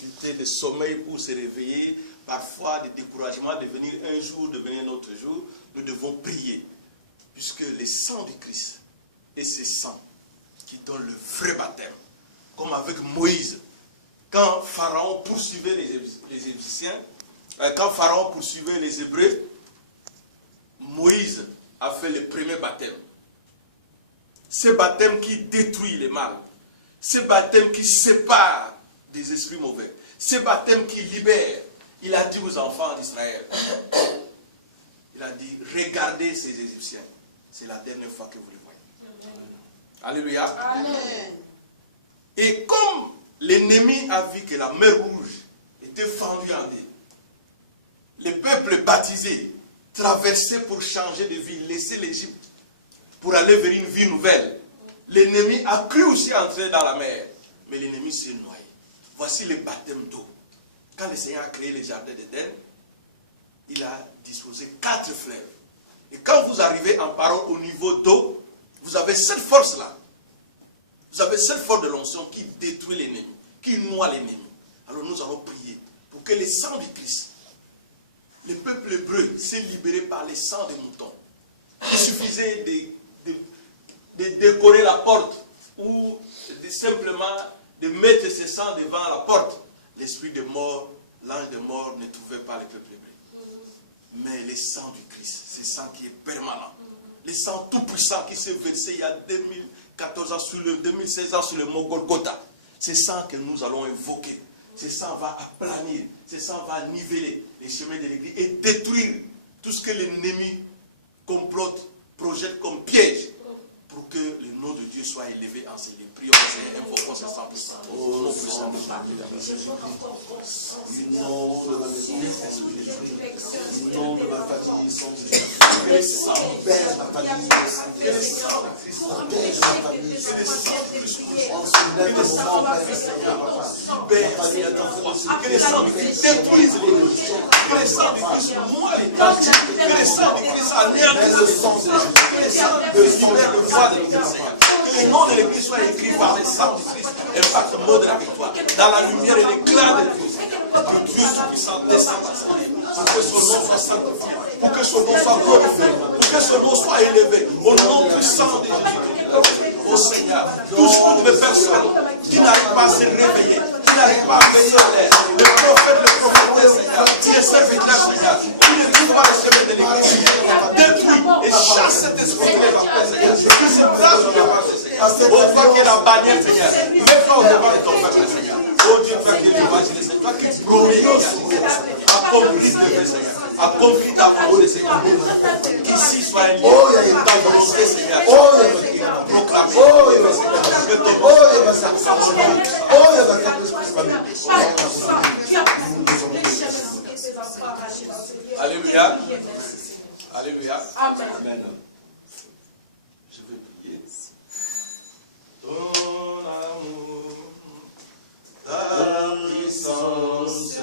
difficultés de sommeil pour se réveiller, parfois des découragements de venir un jour, de venir un autre jour, nous devons prier. Puisque le sang du Christ est ce sang qui donne le vrai baptême. Comme avec Moïse, quand Pharaon poursuivait les Égyptiens, quand Pharaon poursuivait les Hébreux, Moïse a fait le premier baptême. Ce baptême qui détruit les mal. Ce baptême qui sépare des esprits mauvais. Ce baptême qui libère. Il a dit aux enfants d'Israël, il a dit, regardez ces Égyptiens. C'est la dernière fois que vous les voyez. Alléluia. Amen. Et comme l'ennemi a vu que la mer Rouge était fendue en deux, les peuples baptisés traversaient pour changer de vie, laisser l'Égypte pour aller vers une vie nouvelle. L'ennemi a cru aussi entrer dans la mer, mais l'ennemi s'est noyé. Voici le baptême d'eau. Quand le Seigneur a créé le jardin d'Éden, il a disposé 4 fleuves. Et quand vous arrivez en parole au niveau d'eau, vous avez cette force-là. Vous avez cette force de l'onction qui détruit l'ennemi, qui noie l'ennemi. Alors nous allons prier pour que le sang du Christ, le peuple hébreu s'est libéré par le sang des moutons. Il suffisait de décorer la porte ou simplement de mettre ce sang devant la porte. L'esprit de mort, l'ange de mort ne trouvait pas le peuple hébreu. Mais le sang du Christ, c'est le sang qui est permanent. Le sang tout puissant qui s'est versé il y a 2014 ans, 2016 ans sur le mont Golgotha. C'est sang que nous allons invoquer. Ce sang va aplanir, ce sang va niveler les chemins de l'église et détruire tout ce que l'ennemi complote, projette comme piège pour que le nom de Dieu soit élevé en ces lieux. Prions, Seigneur, invoquons ce sang puissant. Au nom puissant de au nom de ma famille, sans que le sang perd ma famille, que le sang de Christ perd ma famille, que le sang de Christ on se lève au moment Père Seigneur, que le sang de Christ détruise les religions, que le sang de Christ moie les tâches, que le sang de Christ anéantisse les sens, que le sang de Christ libère le voix de l'Église, Seigneur. Que le nom de l'Église soit écrit par le sang de Christ, impacte le mot de la victoire, dans la lumière et l'éclat de l'Église. Que Dieu Tout-Puissant descende à sa vie, pour que son nom soit sanctifié, pour que son nom soit glorifié, pour que son nom soit élevé, au nom puissant de Jésus-Christ. Ô Seigneur, toutes les personnes qui n'arrivent pas à se réveiller, qui n'arrivent pas à veiller à l'air, le prophète, le prophétesse, Seigneur, qui est serviteur, Seigneur, qui ne vit pas le chemin de l'Église, détruit et chasse cet esprit de la paix, Seigneur, qui se place au devant de Seigneur. Ô toi qui es la bannière, Seigneur, mets-toi au devant de ton peuple, Seigneur. Ô Dieu, Père de l'évangile, c'est toi qui promis, accomplis de Seigneur, accomplis ta parole, Seigneur. Qu'ici soit un lieu de ta volonté, Seigneur. Proclamer, Seigneur, que ton Alléluia. Alléluia. Amen. Je vais prier. Ton amour, ta puissance,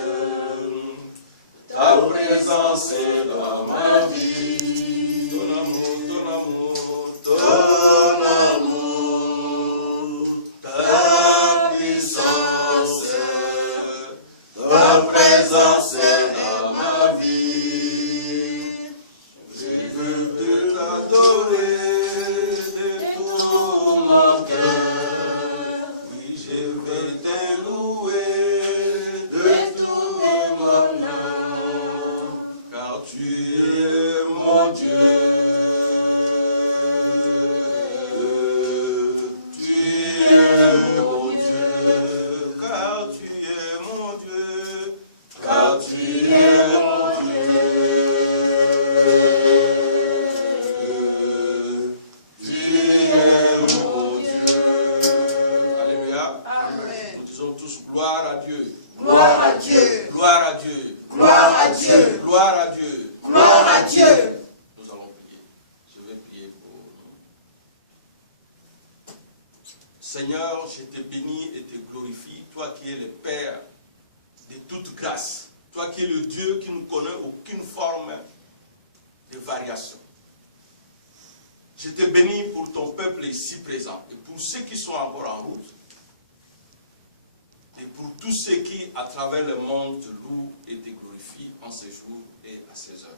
ta présence est dans ma vie. Ton amour, ton amour, ton amour, ta puissance, ta présence est dans ma vie. Je veux te t'adorer de tout mon cœur. Oui, je veux te louer de tout mon âme, car tu es mon Dieu. Tu es mon Dieu, car tu es mon Dieu, car tu es mon Dieu. Tu es mon Dieu. Alléluia. Amen. Nous disons tous gloire à Dieu. Gloire à Dieu, Gloire à Dieu. gloire à Dieu, Gloire à Dieu. gloire à Dieu. Nous allons prier. Je vais prier pour nous. Seigneur, je te bénis et te glorifie, toi qui es le Père de toute grâce, toi qui es le Dieu qui ne connaît aucune forme de variation. Je te bénis pour ton peuple ici présent et pour ceux qui sont encore en route. et pour tous ceux qui, à travers le monde, te louent et te glorifient en ces jours et à ces heures.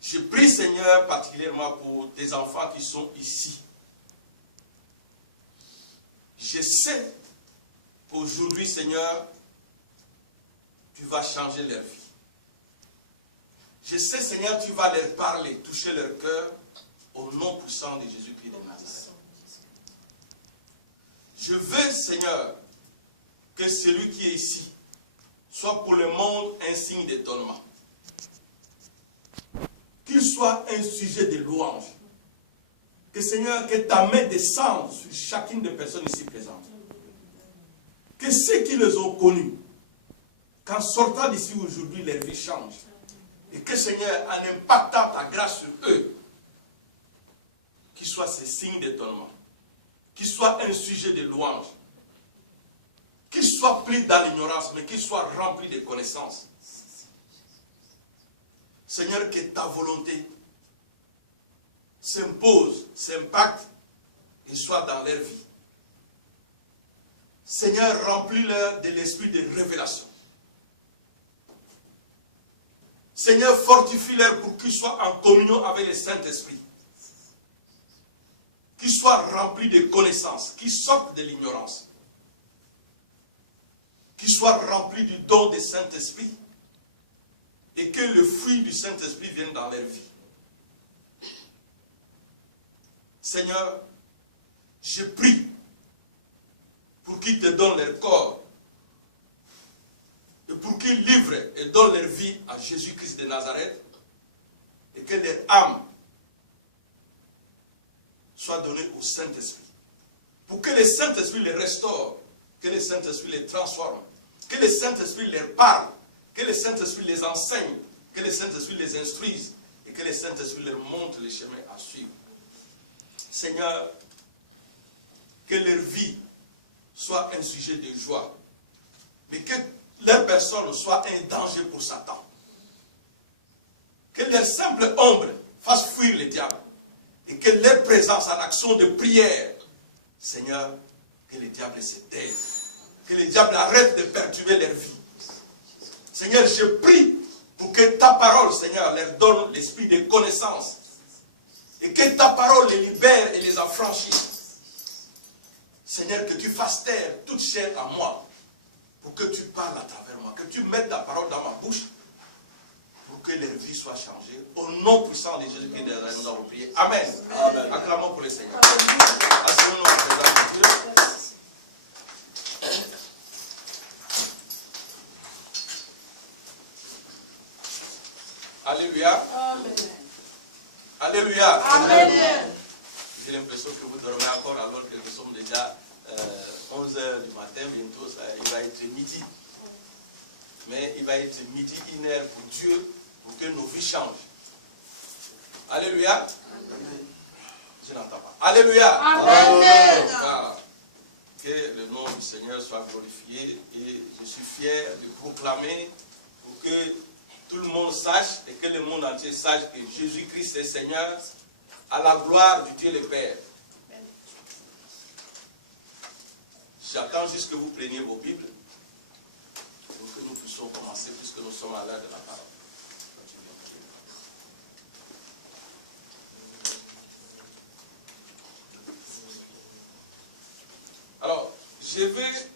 Je prie, Seigneur, particulièrement pour tes enfants qui sont ici. Je sais qu'aujourd'hui, Seigneur, tu vas changer leur vie. Je sais, Seigneur, tu vas leur parler, toucher leur cœur au nom puissant de Jésus-Christ de Nazareth. Je veux, Seigneur, que celui qui est ici soit pour le monde un signe d'étonnement. Qu'il soit un sujet de louange. Que, Seigneur, que ta main descende sur chacune des personnes ici présentes. Que ceux qui les ont connus, qu'en sortant d'ici aujourd'hui, leur vie change. Et que, Seigneur, en impactant ta grâce sur eux, qu'il soit ces signes d'étonnement, qu'il soit un sujet de louange, qu'il soit pris dans l'ignorance, mais qu'il soit rempli de connaissances. Seigneur, que ta volonté s'impose, s'impacte et soit dans leur vie. Seigneur, remplis-leur de l'esprit de révélation. Seigneur, fortifie-leur pour qu'ils soient en communion avec le Saint-Esprit. Qu'ils soient remplis de connaissances, qu'ils sortent de l'ignorance. Qu'ils soient remplis du don du Saint-Esprit et que le fruit du Saint-Esprit vienne dans leur vie. Seigneur, je prie pour qu'ils te donnent leur corps et pour qu'ils livrent et donnent leur vie à Jésus-Christ de Nazareth et que leur âme soit donnée au Saint-Esprit. Pour que le Saint-Esprit les restaure, que le Saint-Esprit les transforme, que le Saint-Esprit leur parle, que le Saint-Esprit les enseigne, que le Saint-Esprit les instruise et que le Saint-Esprit leur montre les chemins à suivre. Seigneur, que leur vie soit un sujet de joie, mais que leur personne soit un danger pour Satan. Que leur simple ombre fasse fuir le diable et que leur présence en action de prière, Seigneur, que le diable se taise, que le diable arrête de perturber leur vie. Seigneur, je prie pour que ta parole, Seigneur, leur donne l'esprit de connaissance et que ta parole les libère et les affranchisse. Seigneur, que tu fasses taire toute chair à moi pour que tu parles à travers moi, que tu mettes ta parole dans ma bouche pour que leur vie soit changée. Au nom puissant de Jésus-Christ, nous avons prié. Amen. Amen. Acclamons pour le Seigneur. Asseyons-nous en présence de Dieu. Alléluia. Amen. Alléluia. Amen. J'ai l'impression que vous dormez encore alors que nous sommes déjà 11 h du matin. Bientôt, il va être midi. Mais il va être midi, 1 heure pour Dieu, pour que nos vies changent. Alléluia. Amen. Je n'entends pas. Alléluia. Amen. Voilà. Que le nom du Seigneur soit glorifié. Et je suis fier de proclamer pour que tout le monde sache et que le monde entier sache que Jésus-Christ est Seigneur à la gloire du Dieu le Père. J'attends juste que vous preniez vos Bibles pour que nous puissions commencer puisque nous sommes à l'heure de la parole. Alors, je vais...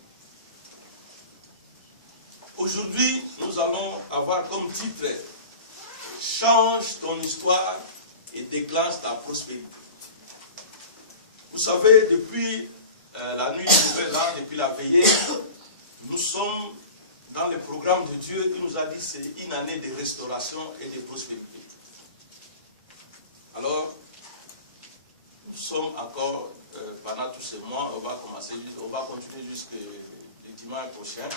Aujourd'hui, nous allons avoir comme titre « Change ton histoire et déclenche ta prospérité ». Vous savez, depuis la nuit du Nouvel An, depuis la veillée, nous sommes dans le programme de Dieu qui nous a dit que c'est une année de restauration et de prospérité. Alors, nous sommes encore, pendant tous ces mois, on va continuer jusqu'au dimanche prochain.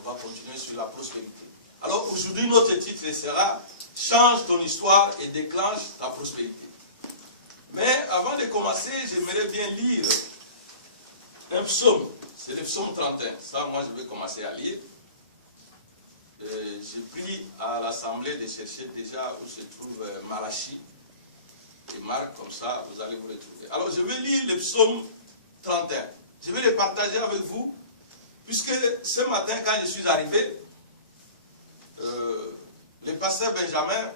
On va continuer sur la prospérité. Alors aujourd'hui, notre titre sera « Change ton histoire et déclenche ta prospérité ». Mais avant de commencer, j'aimerais bien lire un psaume. C'est le psaume 31. Ça, moi, je vais commencer à lire. J'ai pris à l'assemblée de chercher déjà où se trouve Malachie et Marc. Comme ça, vous allez vous retrouver. Alors, je vais lire le psaume 31. Je vais les partager avec vous, puisque ce matin, quand je suis arrivé, le pasteur Benjamin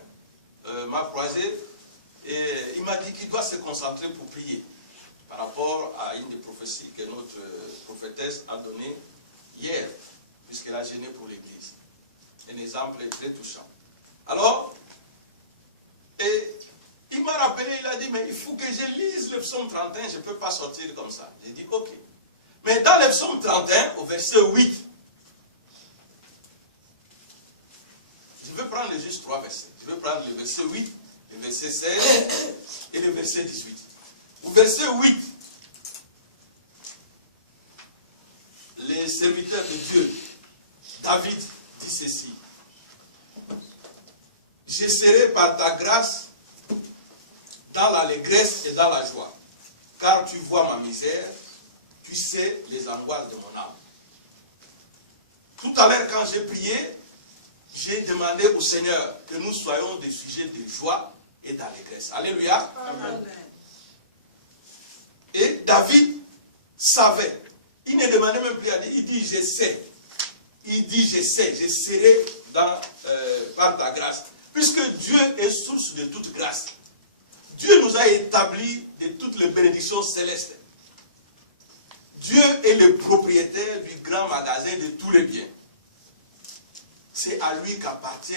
m'a croisé et il m'a dit qu'il doit se concentrer pour prier par rapport à une des prophéties que notre prophétesse a donnée hier, puisqu'elle a gêné pour l'Église. Un exemple très touchant. Alors, et il m'a rappelé, il a dit, mais il faut que je lise le psaume 31, je ne peux pas sortir comme ça. J'ai dit, ok. Mais dans le psaume 31, au verset 8, je vais prendre juste 3 versets. Je vais prendre le verset 8, le verset 16 et le verset 18. Au verset 8, les serviteurs de Dieu, David dit ceci. Je serai par ta grâce dans l'allégresse et dans la joie, car tu vois ma misère, tu sais les angoisses de mon âme. Tout à l'heure, quand j'ai prié, j'ai demandé au Seigneur que nous soyons des sujets de joie et d'allégresse. Alléluia. Amen. Et David savait. Il ne demandait même plus à dire, il dit je sais. Il dit je sais, je serai par ta grâce. Puisque Dieu est source de toute grâce. Dieu nous a établi de toutes les bénédictions célestes. Dieu est le propriétaire du grand magasin de tous les biens. C'est à lui qu'appartient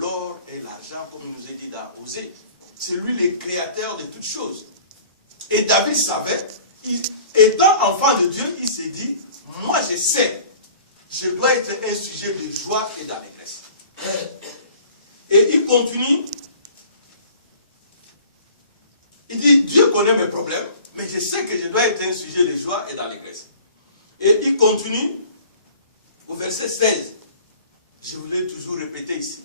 l'or et l'argent, comme il nous est dit dans Osée. C'est lui le créateur de toutes choses. Et David savait, étant enfant de Dieu, il s'est dit, moi je sais, je dois être un sujet de joie et d'allégresse. Et il continue, il dit, Dieu connaît mes problèmes, mais je sais que je dois être un sujet de joie et d'allégresse. Et il continue au verset 16. Je voulais toujours répéter ici.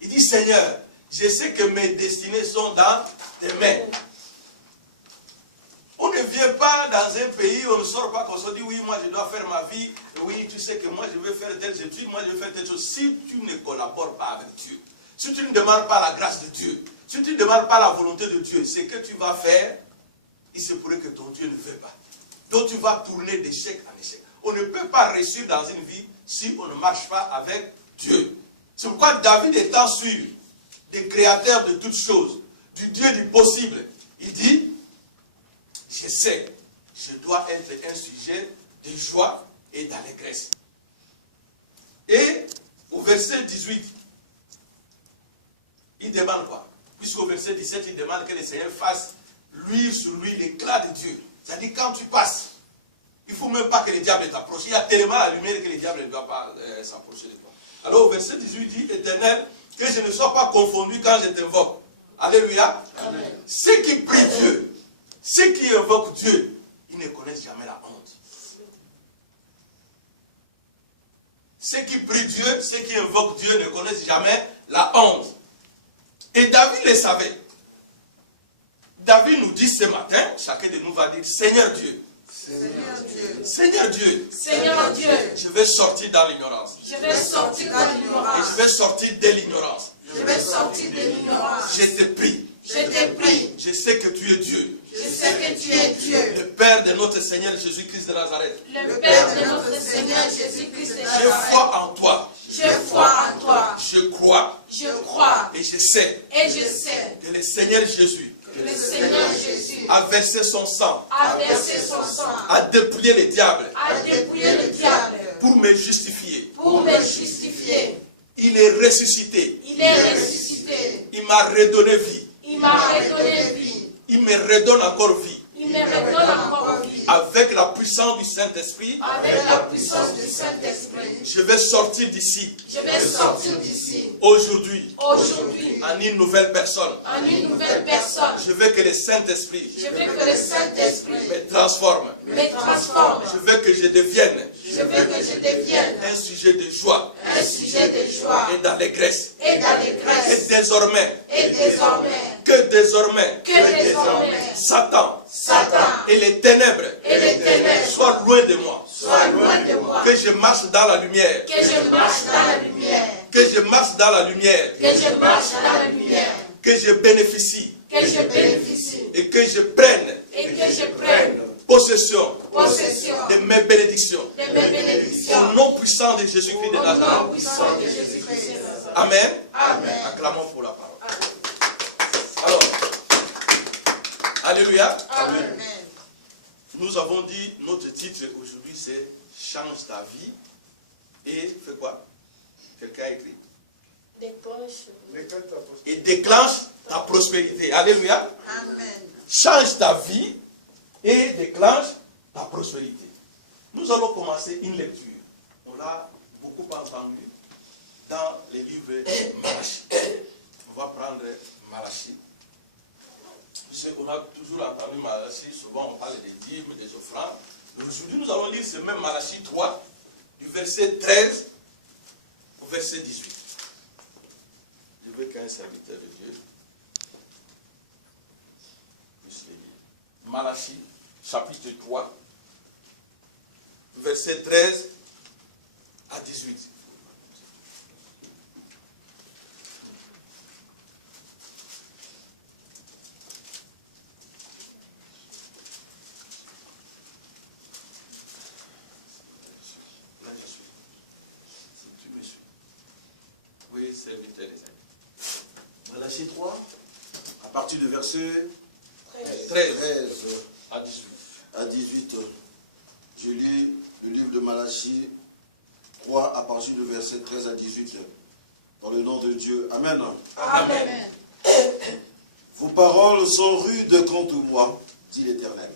Il dit, Seigneur, je sais que mes destinées sont dans tes mains. On ne vient pas dans un pays, on ne sort pas qu'on se dit, oui, moi je dois faire ma vie, oui, tu sais que moi je vais faire telle étude, moi je vais faire telle chose. Si tu ne collabores pas avec Dieu, si tu ne demandes pas la grâce de Dieu, si tu ne demandes pas la volonté de Dieu, ce que tu vas faire, il se pourrait que ton Dieu ne veut pas. Donc tu vas tourner d'échec en échec. On ne peut pas réussir dans une vie si on ne marche pas avec Dieu. C'est pourquoi David étant sûr des créateurs de toutes choses, du Dieu du possible, il dit, je sais, je dois être un sujet de joie et d'allégresse. Et au verset 18, il demande quoi? Puisqu'au verset 17, il demande que le Seigneur fasse luire sur lui l'éclat de Dieu. C'est-à-dire quand tu passes, il ne faut même pas que le diable t'approche. Il y a tellement la lumière que le diable ne doit pas s'approcher de toi. Alors au verset 18, il dit, Éternel, que je ne sois pas confondu quand je t'invoque. Alléluia. Amen. Ceux qui prient Dieu, ceux qui invoquent Dieu, ils ne connaissent jamais la honte. Ceux qui prient Dieu, ceux qui invoquent Dieu ne connaissent jamais la honte. Et David le savait. David nous dit ce matin, chacun de nous va dire, Seigneur Dieu, Seigneur Dieu, Seigneur Dieu, Seigneur Dieu, je vais sortir dans l'ignorance. je vais sortir dans Et l'ignorance. je vais sortir de l'ignorance. Je vais sortir de l'ignorance. Je te prie. Je te prie. Je sais que tu es Dieu. Je sais que tu es Dieu, Le Père de notre Seigneur Jésus-Christ de Nazareth. le Père de notre Seigneur Jésus-Christ de Je Nazareth. crois en toi. Je crois en toi. Je crois Je crois et je sais et je sais que le Seigneur Jésus que le Seigneur Jésus a versé son sang, a versé son sang, a dépouillé le diable a dépouillé le diable pour me justifier. pour me justifier. Il est ressuscité. Il est ressuscité. Il m'a redonné vie. Il m'a redonné vie. Il me redonne encore vie. Il me redonne encore vie. Avec la puissance du Saint-Esprit, Avec la puissance du Saint-Esprit, je vais sortir d'ici je vais sortir d'ici aujourd'hui aujourd'hui en une nouvelle personne. en une nouvelle personne. Je veux que le Saint-Esprit Je veux que le Saint-Esprit me transforme. me transforme. Je veux que je devienne Je veux que je devienne un sujet de joie un sujet de joie et d'allégresse. et Et d'allégresse. désormais, Et désormais, que désormais, Satan Satan et les ténèbres et les ténèbres soient loin de moi. soient loin de moi. Que je marche dans la lumière. Que je marche dans la lumière. Que je marche dans la lumière. Que je marche dans la lumière. Que je bénéficie Que je bénéficie et que je prenne et que je prenne possession possession de mes bénédictions. de mes bénédictions. Au nom puissant de Jésus-Christ de Au nom Nazareth. puissant de Jésus-Christ. Amen. Amen. Acclamons pour la parole. Alors, alléluia. Amen. Nous avons dit, notre titre aujourd'hui c'est change ta vie et fais quoi? Quelqu'un a écrit? Et déclenche ta prospérité. Alléluia. Amen. Change ta vie et déclenche ta prospérité. Nous allons commencer une lecture. On l'a beaucoup entendu dans les livres de Malachie. On va prendre Malachie. On a toujours entendu Malachie, souvent on parle des dîmes, des offrandes. Aujourd'hui, nous allons lire ce même Malachie 3, du verset 13 au verset 18. Je veux qu'un serviteur de Dieu puisse le lire. Malachie, chapitre 3, verset 13 à 18. Serviteur des amis. Malachie 3, à partir du verset 13 à 18. Je lis le livre de Malachie 3, à partir du verset 13 à 18. Dans le nom de Dieu. Amen. Amen. Vos paroles sont rudes contre moi, dit l'Éternel.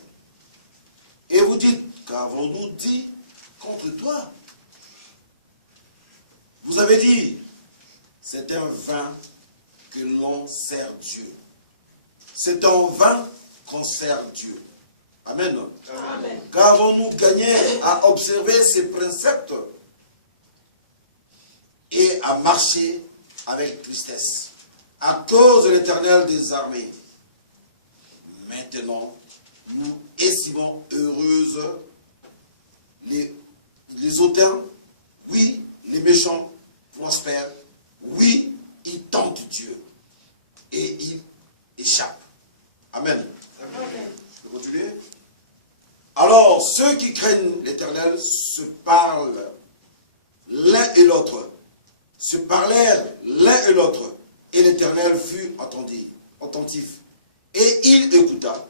Et vous dites, qu'avons-nous dit contre toi? Vous avez dit, c'est un vain que l'on sert Dieu. C'est en vain qu'on sert Dieu. Amen. Amen. Qu'avons-nous gagné à observer ces préceptes et à marcher avec tristesse à cause de l'Éternel des armées? Maintenant, nous estimons heureuses les hautains, oui, les méchants prospèrent. Oui, il tente Dieu et il échappe. Amen. Amen. Je peux continuer? Alors, ceux qui craignent l'Éternel se parlent l'un et l'autre, se parlèrent l'un et l'autre, et l'Éternel fut attentif, et il écouta,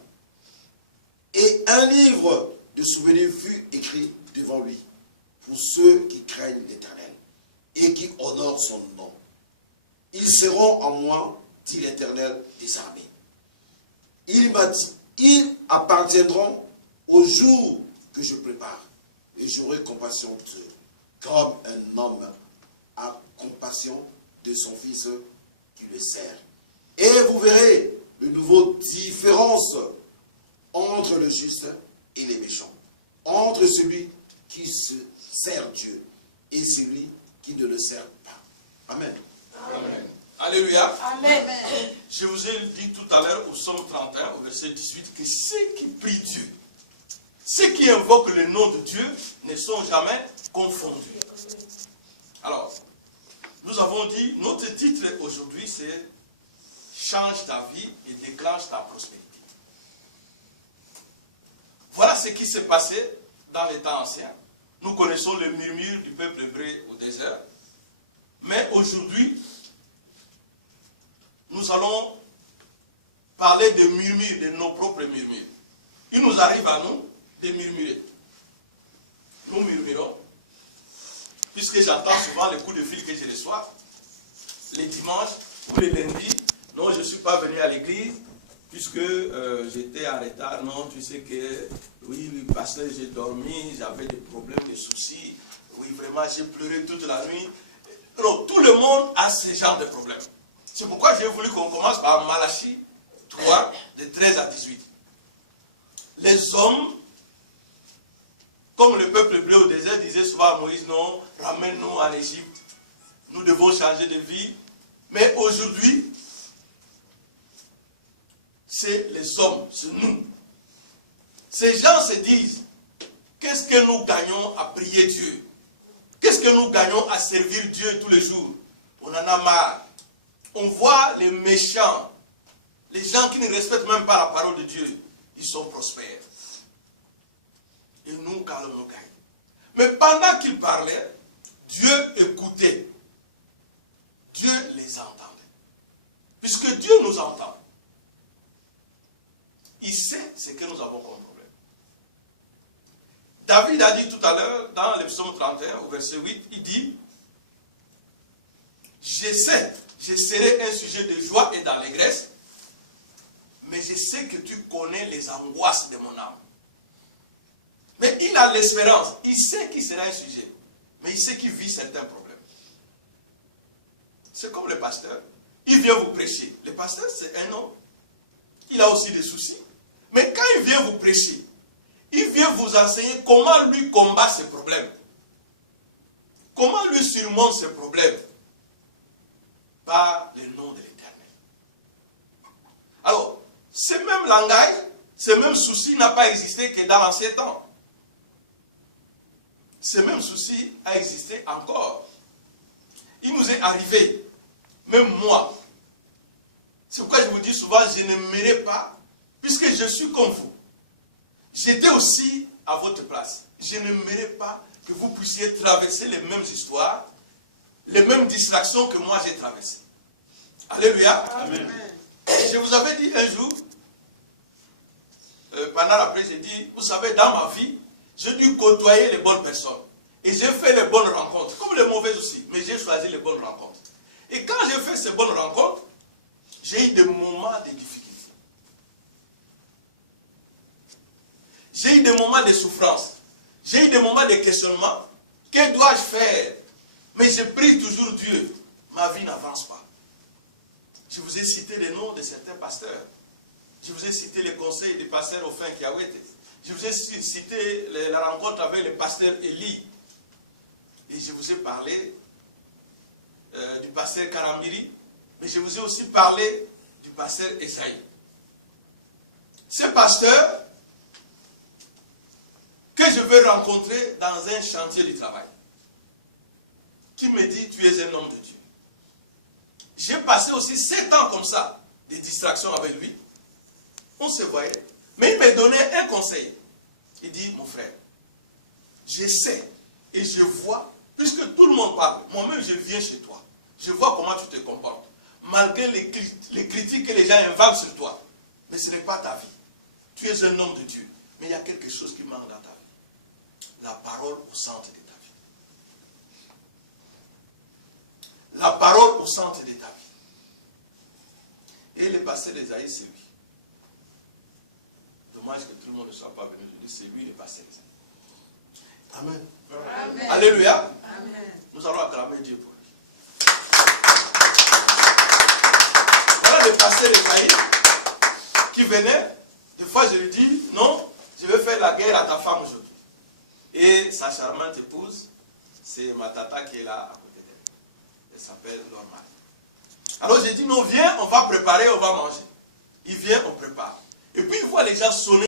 et un livre de souvenirs fut écrit devant lui, pour ceux qui craignent l'Éternel, et qui honorent son nom. Ils seront en moi, dit l'Éternel des armées. Ils appartiendront au jour que je prépare, et j'aurai compassion d'eux, comme un homme a compassion de son fils qui le sert. Et vous verrez de nouveau différence entre le juste et les méchants, entre celui qui se sert Dieu et celui qui ne le sert pas. Amen. Amen. Alléluia. Amen. Je vous ai dit tout à l'heure au psaume 31, au verset 18, que ceux qui prient Dieu, ceux qui invoquent le nom de Dieu, ne sont jamais confondus. Alors, nous avons dit, notre titre aujourd'hui, c'est « Change ta vie et déclenche ta prospérité ». Voilà ce qui s'est passé dans les temps anciens. Nous connaissons le murmure du peuple hébreu au désert. Mais aujourd'hui, nous allons parler de murmures, de nos propres murmures. Il nous arrive à nous de murmurer. Nous murmurons, puisque j'entends souvent les coups de fil que je reçois, les dimanches ou les lundis. Non, je ne suis pas venu à l'église, puisque j'étais en retard. Non, tu sais que, oui, parce que j'ai dormi, j'avais des problèmes, des soucis. Oui, vraiment, j'ai pleuré toute la nuit. Non, tout le monde a ce genre de problèmes. C'est pourquoi j'ai voulu qu'on commence par Malachie 3, de 13 à 18. Les hommes, comme le peuple hébreu au désert, disait souvent à Moïse, non, ramène-nous en Égypte. Nous devons changer de vie. Mais aujourd'hui, c'est les hommes, c'est nous. Ces gens se disent, qu'est-ce que nous gagnons à prier Dieu? Qu'est-ce que nous gagnons à servir Dieu tous les jours? On en a marre. On voit les méchants, les gens qui ne respectent même pas la parole de Dieu, ils sont prospères. Et nous, calmons. Mais pendant qu'ils parlaient, Dieu écoutait. Dieu les entendait. Puisque Dieu nous entend. Il sait ce que nous avons comme problème. David a dit tout à l'heure, dans le psaume 31, au verset 8, il dit, je sais, je serai un sujet de joie et d'allégresse, mais je sais que tu connais les angoisses de mon âme. Mais il a l'espérance, il sait qu'il sera un sujet, mais il sait qu'il vit certains problèmes. C'est comme le pasteur, il vient vous prêcher. Le pasteur, c'est un homme, il a aussi des soucis. Mais quand il vient vous prêcher, il vient vous enseigner comment lui combat ses problèmes. Comment lui surmonte ses problèmes. Par le nom de l'Éternel. Alors, ce même langage, ce même souci n'a pas existé que dans l'ancien temps. Ce même souci a existé encore. Il nous est arrivé, même moi. C'est pourquoi je vous dis souvent, je n'aimerais pas, puisque je suis comme vous. J'étais aussi à votre place. Je n'aimerais pas que vous puissiez traverser les mêmes histoires, les mêmes distractions que moi j'ai traversées. Alléluia. Amen. Je vous avais dit un jour, pendant la prière, j'ai dit, vous savez, dans ma vie, j'ai dû côtoyer les bonnes personnes. Et j'ai fait les bonnes rencontres, comme les mauvaises aussi, mais j'ai choisi les bonnes rencontres. Et quand j'ai fait ces bonnes rencontres, j'ai eu des moments de difficulté. J'ai eu des moments de souffrance. J'ai eu des moments de questionnement. Que dois-je faire? Mais je prie toujours Dieu. Ma vie n'avance pas. Je vous ai cité les noms de certains pasteurs. Je vous ai cité les conseils du pasteur Ofin Kiawete. Je vous ai cité la rencontre avec le pasteur Eli. Et je vous ai parlé du pasteur Karamiri. Mais je vous ai aussi parlé du pasteur Esaïe. Ces pasteurs que je veux rencontrer dans un chantier du travail, qui me dit, tu es un homme de Dieu. J'ai passé aussi 7 ans comme ça, des distractions avec lui. On se voyait. Mais il me donnait un conseil. Il dit, mon frère, je sais et je vois, puisque tout le monde parle, moi-même je viens chez toi. Je vois comment tu te comportes. Malgré les critiques que les gens inventent sur toi. Mais ce n'est pas ta vie. Tu es un homme de Dieu. Mais il y a quelque chose qui manque dans ta vie. La parole au centre de ta vie. La parole au centre de ta vie. Et le pasteur d'Esaïe, c'est lui. Dommage que tout le monde ne soit pas venu. Je dis, c'est lui le pasteur d'Esaïe. Amen. Amen. Alléluia. Amen. Nous allons acclamer Dieu pour lui. Voilà le pasteur d'Esaïe qui venait. Des fois, je lui dis, non, je vais faire la guerre à ta femme aujourd'hui. Et sa charmante épouse, c'est ma tata qui est là à côté d'elle. Elle s'appelle Norma. Alors j'ai dit, non, viens, on va préparer, on va manger. Il vient, on prépare. Et puis il voit les gens sonner.